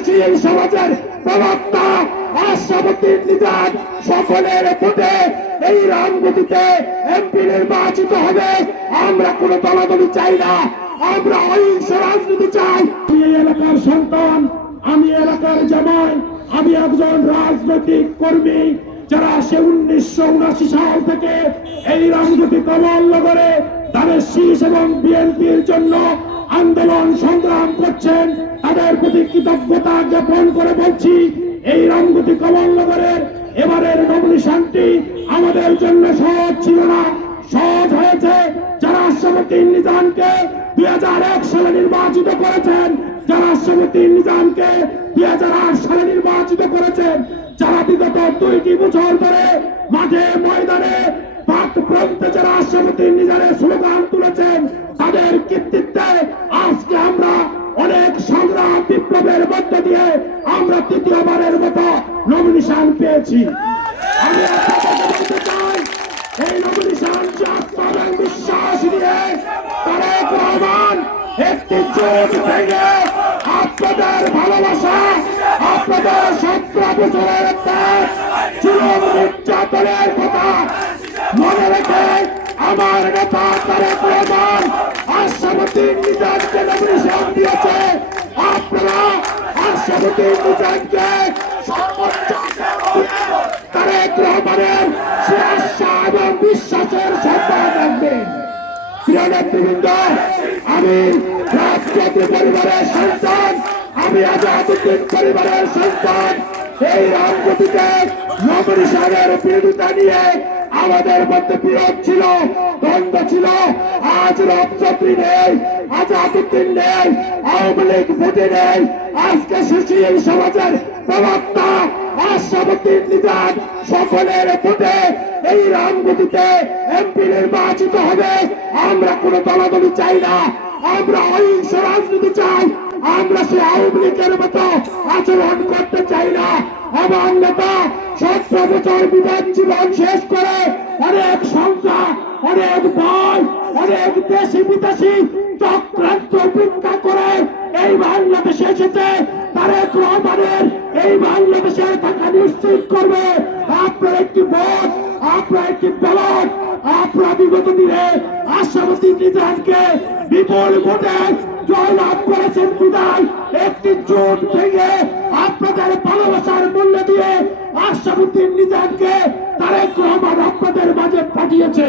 সুশীল সমাজের প্রবক্তা আশরাফুদ্দিন নিজাম সকলের ভোটে এই রামগতিতে এমপি নির্বাচিত হবে। আমরা কোনো দলাদলি চাই না, আমরা অহিংস রাজনীতি চাই। আমি এই এলাকার সন্তান, আমি এলাকার জামাই, আমি একজন রাজনৈতিক কর্মী যারা 1979 সাল থেকে এই রামগতি কমলনগরে তাদের শীষ এবং বিএনপির জন্য আন্দোলন সংগ্রাম করছেন। তাদের প্রতি কৃতজ্ঞতা জ্ঞাপন করে বলছি, এই রামগতি কমলনগরের এবারের নমিনেশনটি আমাদের জন্য সহজ ছিল না, সহজ হয়েছে যারা আশরাফুদ্দিন নিজামকে 2001 সালে নির্বাচিত করেছেন, যারা আশরাফুদ্দিন নিজামকে 2008 সালে নির্বাচিত করেছেন, যারা বিগত 2টি বছর ধরে মাঠে ময়দানে পাক প্রান্তে যারা আশরাফুদ্দিন নিজামের স্লোগান তুলেছেন, তাদের কৃতিত্বে আজকে আমরা অনেক সংগ্রাম বিপ্লবের মধ্য দিয়ে আমরা তৃতীয়বারের মতো নমিনেশন পেয়েছি। আমি আপনাদের বলতে চাই, এই নমিনেশন বিশ্বাস নিয়ে তারেক রহমান একটি জোট ভেঙে আপনাদের ভালোবাসা, আপনাদের 17 বছরের জুলুম নির্যাতনের কথা মনে রেখে আমার নেতা তারেক রহমান আশরাফুদ্দিন নিজামকে নমিনেশন দিয়েছে। আপনারা আশরাফুদ্দিন নিজামকে তারেক রহমানের সে আশা এবং বিশ্বাসের সম্মান রাখবেন। প্রিয় নেতৃবৃন্দ, আমি রাজনীতি পরিবারের সন্তান, আমি আজাদউদ্দিন পরিবারের সন্তান। এই রাজনীতিতে নমিনেশনের বিরোধিতা নিয়ে আমাদের মধ্যে বিরোধ ছিল, দ্বন্দ্ব ছিল। আজ রবচৌধুরী নেই, আজাদউদ্দিন নেই, আওয়ামী লীগ ভোটে নেই। আজকে সুশীল সমাজের প্রবক্তা আশরাফুদ্দিন নিজাম সকলের ভোটে এই রামগতিতে এমপি নির্বাচিত হবে। আমরা কোনো দলাদলি চাই না, আমরা অহিংস রাজনীতি চাই। আমরা সে আওয়ামী লীগের মতো আচরণ করতে চাই না। আমার নেতা 17 বছর বিধান জীবন শেষ করে অনেক সংখ্যা, অনেক ভয়, অনেক দেশি বিদেশি চক্রান্ত উপেক্ষা করে এই বাংলাদেশে এসেছে। তারেক রহমানের এই বাংলাদেশের থাকা নিশ্চিত করবে আপনার একটি ভোট, আপনার একটি ব্যালট। আপনারা বিগত দিনে আশরাফুদ্দিন নিজামকে বিপুল ভোটে জয়লাভ করেছেন বিদায় একটি জোট ভেঙে আপনাদের ভালোবাসার মূল্য দিয়ে আশরাফুদ্দিন নিজামকে তারেক রহমান আপনাদের মাঝে পাঠিয়েছে।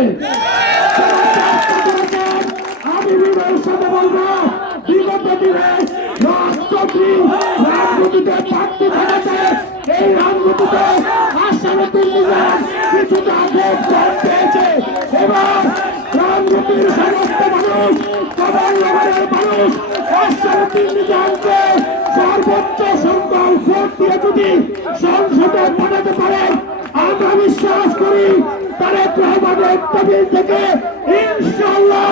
আমি বিনয়ের সাথে বলবো, বিগত দিনে রাজনীতিতে প্রার্থী থাকাতে এই রাজনীতিতে আশরাফুদ্দিন নিজাম কিছুটা ভোট কম পেয়েছে। এবার রাজনীতির সমস্ত মানুষ, কমলনগরের মানুষ আশরাফুদ্দিন নিজামকে সর্বোচ্চ সংখ্যক ভোট দিয়ে যদি সংসদে পাঠাতে পারেন, আমরা বিশ্বাস করি তারেক রহমানের টেবিল থেকে ইনশাআল্লাহ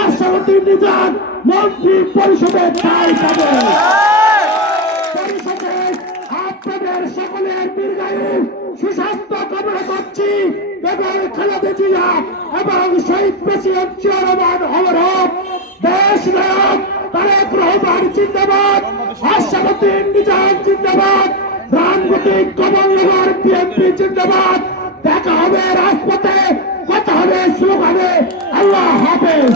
আশরাফুদ্দিন নিজাম মন্ত্রী পরিষদে ঠাঁই পাবে। আপনাদের সকলের দীর্ঘায়ু সুস্বাস্থ্য কামনা করছি। বেগম খালেদা জিয়া এবং শহীদ প্রেসিডেন্ট জিয়া রহমান অমর, দেশ নায়ক তারেক রহমান জিন্দাবাদ, আশরাফুদ্দিন নিজাম জিন্দাবাদ, রামগতি কমলনগর বিএনপি জিন্দাবাদ। দেখা হবে রাজপথে, কথা হবে স্লোগানে। আল্লাহ হাফেজ।